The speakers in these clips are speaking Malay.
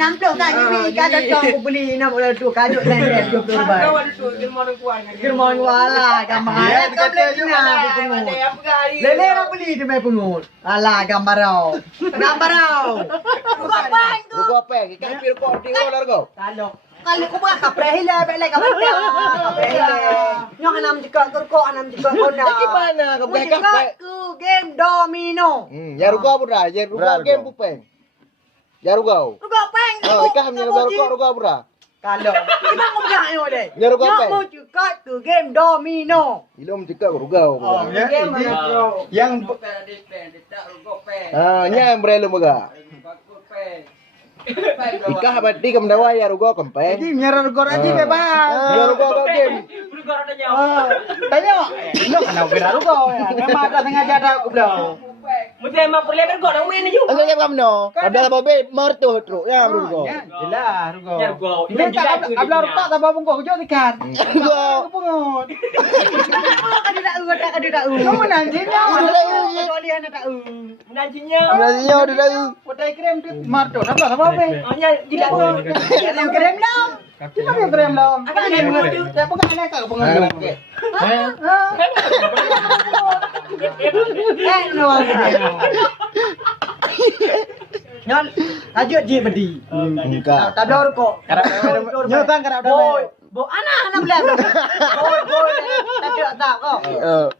nampuk tak ni kada tong beli nak boleh tu kajuk dan tu baik. Kau ada tu germon kuan. Germon wala gambar. Ya, kata juga Lele nak beli tu mai pengut. Alah gambar rau. Gambar rau. Kau apa tu? Ruko apa? Ikan pir kau di luar kau. Kalau kau buat kapre hila belai gambar dia. Kapre hila. Nyok anam juga kau anam juga kau dah. Gimana kau buat kapre? Ku game domino. Ya ruko apa? Ya ruko game pupeng. Ya ruko. Ruko peng. Oh, ikan hanya ruko apa? Kalau kita kau buat ni deh. Ya ruko apa? Nyok juga ku game domino. Ilmu juga ruko. Game Yang nya umbrella moga. Ika habati kam dawa ya rugo kompeng. Jadi nyara ruko aja bebas. Ya rugo game. Tanya, nyok ana kira ruko ya. Nama ada sengaja ada aku belum. Mesti emang perlu bergok dah win aja. Ano kam no? Ada babe mertu tru ya rugo. Jelas ruko. Ya ruko. Ini tak abla ruko tak bawa bungkuk jo ikan. Rugo. Pengut. Kada tak u. Kamu nanjinya. Kau lihat tak u. Menanjinya. Nasinya udah dah. Potai krem tu marto apa apa apa. Hanya tidak Yang krem dah. Kita punya krem dah. Apa yang pengut? Saya pegang nak kau pengut. No. Nyon, ajut je bedi. Enggak. Tak ada ruko. Nyotang kada ada. Bo anak belah. Boy. Tak kau.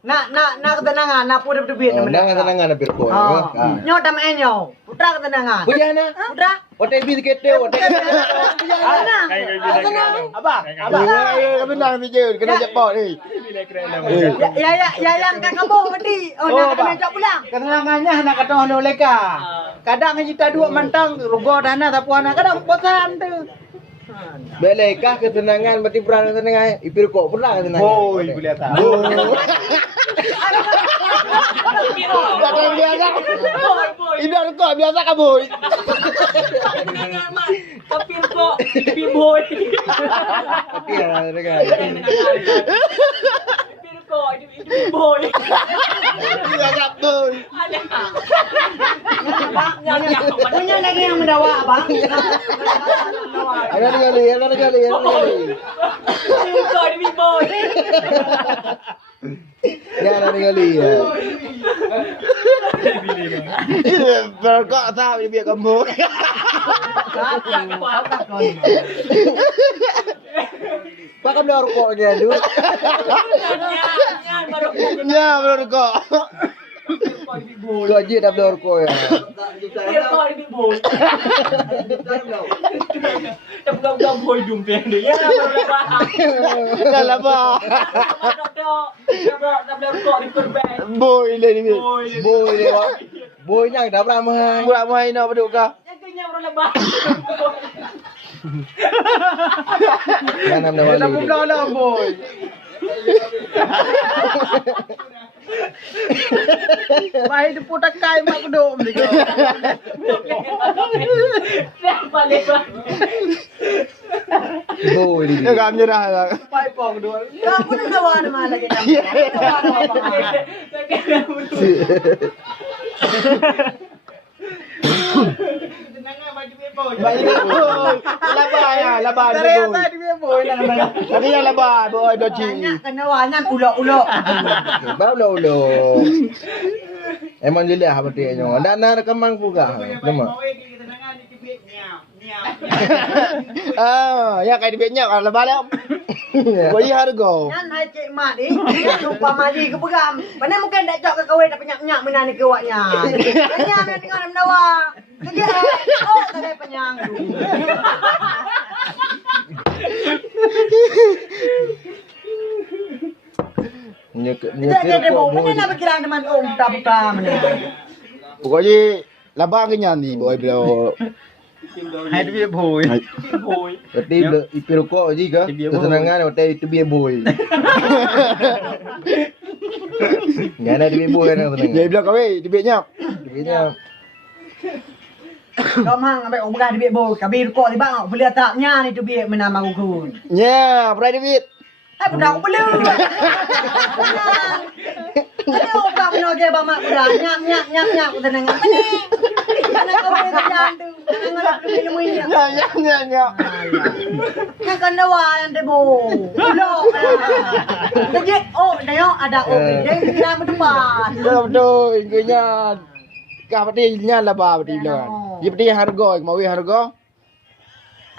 Nak ketenangan, nak pun debit Tenang ada pir kau. Nyo tam enyo. Putra ketenangan. Punya na. Putra. Otai bi kete otai. Tenang. Abang. Kami nak bijul kena cepot ni. Ya yang kan kamu bedi. Oh nak kena jak pulang. Ketenangannya nak kata ono leka. Kadang kita dua mantang rugo dana tapi anak kadang bosan tu. Belekah ketenangan berarti perang ketenangan. Ipir kok pernah ketenangan. Boy, boleh tak? Biasa. Ini kok biasa kan boy. Tapi kok boy. Tapi ya dengan. Kok boy. Biasa boy. Punya lagi yang mendawa abang. Ada kali. Kok di boy. Ya ada kali ya. Berkok tahu biar kamu. Pak kamu dah rokok dia dulu. Ya berkok. Kau aja dah berkok ya. Kok di boy. Tapi boy dum dia. Ya Dah lama. Boy le ni. Boy le. Boy yang dah ramai. Ramai nak beduk kah? Jadinya orang lebah. Jangan dah balik. Dah bulan boy. Baik tu putak kai mak beduk mesti. Balik. Boy ni. Ya kami dah lah. Baik pok dua. Ya pun dah wan malah kita. Labah Boy Tadi yang labah boy doci. kena wanan ulok-ulok. Ulo. Emang jelah berarti nyo. Ndak nak rekaman pula. Lama. Ya kayak dibetnya labah dah. Boy harga. Nan hai cik mak ni, lupa mari ke peram. Pandai mungkin dak cok ke kawin dak penyak-penyak menan ke awaknya. Penyang ni tengok dalam dawa. Kerja. Oh, tak penyang tu. Tidak ada mau mana nak berkira teman om buta-buta mana. Pokoknya labah kenyang ni boy bila. Hai tu dia boy. Boy. Berarti ipir kok juga. Kesenangan hotel itu biar boy. Enggak ada di boy kan kesenangan. Dia bilang kau dibetnya. Dibetnya. Kau mang ambil orang dia boy. Kabir kok di bang boleh taknya ni tu biar menama gugun. Ya, berada dibet. Budak belum. Aduh, Pak Menoge bamak budak nyak tenang apa ni? Tenang kau boleh kerjaan tu. Tenang ngalap minum ini. Nyak. Yang kena yang debo. Ulok. Jadi dah ada bideng kita berdepan. Betul, ingatnya. Kah pati nya lah ba pati bilang. Dia pati harga, mau harga.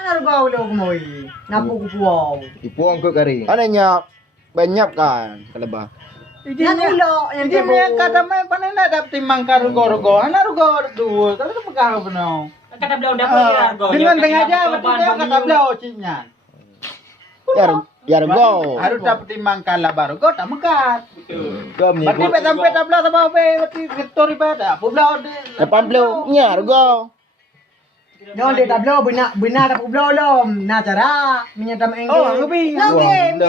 Ana kau lo kemoi. Napu kupuau. Dipuang ke kari. Ananya banyak kan kalau ba. Yang ulok yang Jadi debo. me kata me panen ada timbang karugo-rugo. Ana rugo dua. Kalau tu pegang benar. Kata beliau dapat ya harga. Dengan sengaja betul dia kata beliau cinya. Ya harga. Harus dapat timbang kala baru go tak mekat. Gam ni. Berarti sampai tabla sama be berarti getori pada. Publau de. Depan beliau nya harga. Nyon dia dah blow benar dah blow lom. Nah cara minyak engge. Oh, ngebi. Ngebi.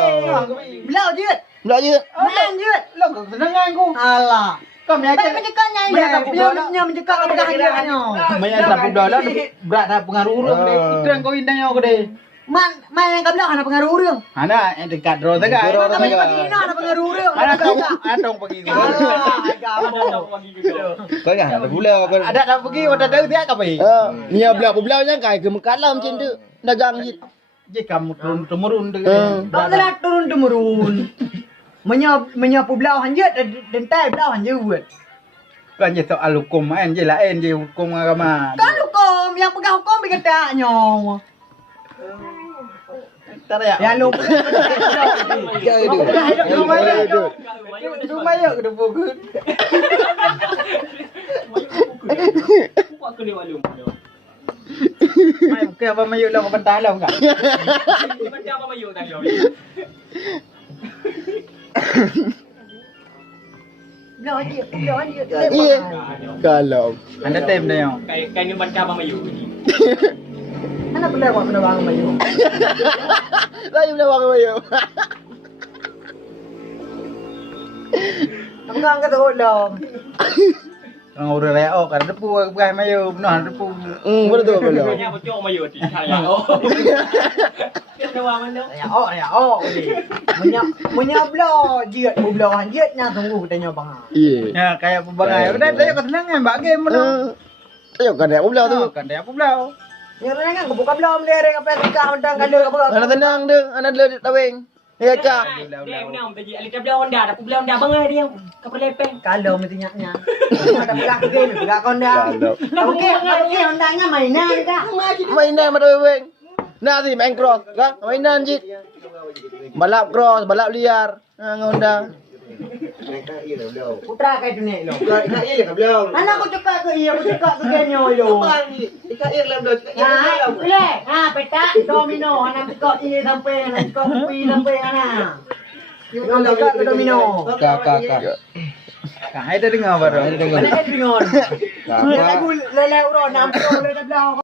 Blow je. Belah je. Main je. Lo kesenangan ku. Alah. Kau me Tak aja. mencekaknya ini. Punya mencekak apa dah hanya. Maya tak publau lah berat dah pengaruh urang de. Itu yang kau indahnya kau de. Man yang kabel ana pengaruh urang. Ana yang dekat ro tegak. Kau pagi ni ana pengaruh urang. Ana dong pergi. Kau ingat ada pula kau. Ada dah pergi udah tahu dia apa ni? Ni belah nya kai ke mekalah macam tu. Dagang je. Je kamu turun temurun dengan. Tak telah turun temurun. Menyapu belau hanjut dentai belau hanjut. Kan je soal hukum kan je lain je hukum agama. Kan hukum yang pegang hukum berkatanya. Tarik. Yang lupa. Ya itu. Lumayan ke depan ke. Buat ke lewat lu. Mai ke apa mayuk lah bentang lah enggak? Macam apa mayuk tadi. Belau hanjut. Iya. Kalau. Anda tem dah yang. Kayak ni macam apa mayuk ni. Mana belau buat bang mayu. Lagi belah bang bayu. Tengah kata ulang. Orang urang raya oh kan depu bukan mayuk benar depu. Betul betul. Banyak bocor mayuk ti. Oh. Kita mana? Ya ni. Menyak belau jiat belau hanjut nya tunggu tanya bang. Iya. Ya kayak pebangai. Udah saya kesenangan bak game benar. Ayo kan dia belah tu. Kan dia apa belau? Ya kan buka belau melereng apa tikah undang kada apa. Anak tenang deh, anak dulu tawing. Ya cak. Dia menang tadi alita belau Honda, dah belau Honda bangai dia. Kapal lepeng. Kalau mestinya. Ada pegang game, pegang Honda. Okey, Hondanya mainan kita. Mainan mana tawing. Nah si main cross, kan? Mainan je. Balap cross, balap liar. Honda. Putra kayak dunia lo. Iya kan belah. Anak aku cakap ke iya, aku cakap ke genyo lo. Ikat lah belah. Ya, boleh. Peta domino, anak cakap iya sampai, anak cakap pi sampai anak. Yung cakap ke domino. Kakak. Kah ada dengar baru. Anak dia dengar. Lagu lelai urang 60 le dah belah.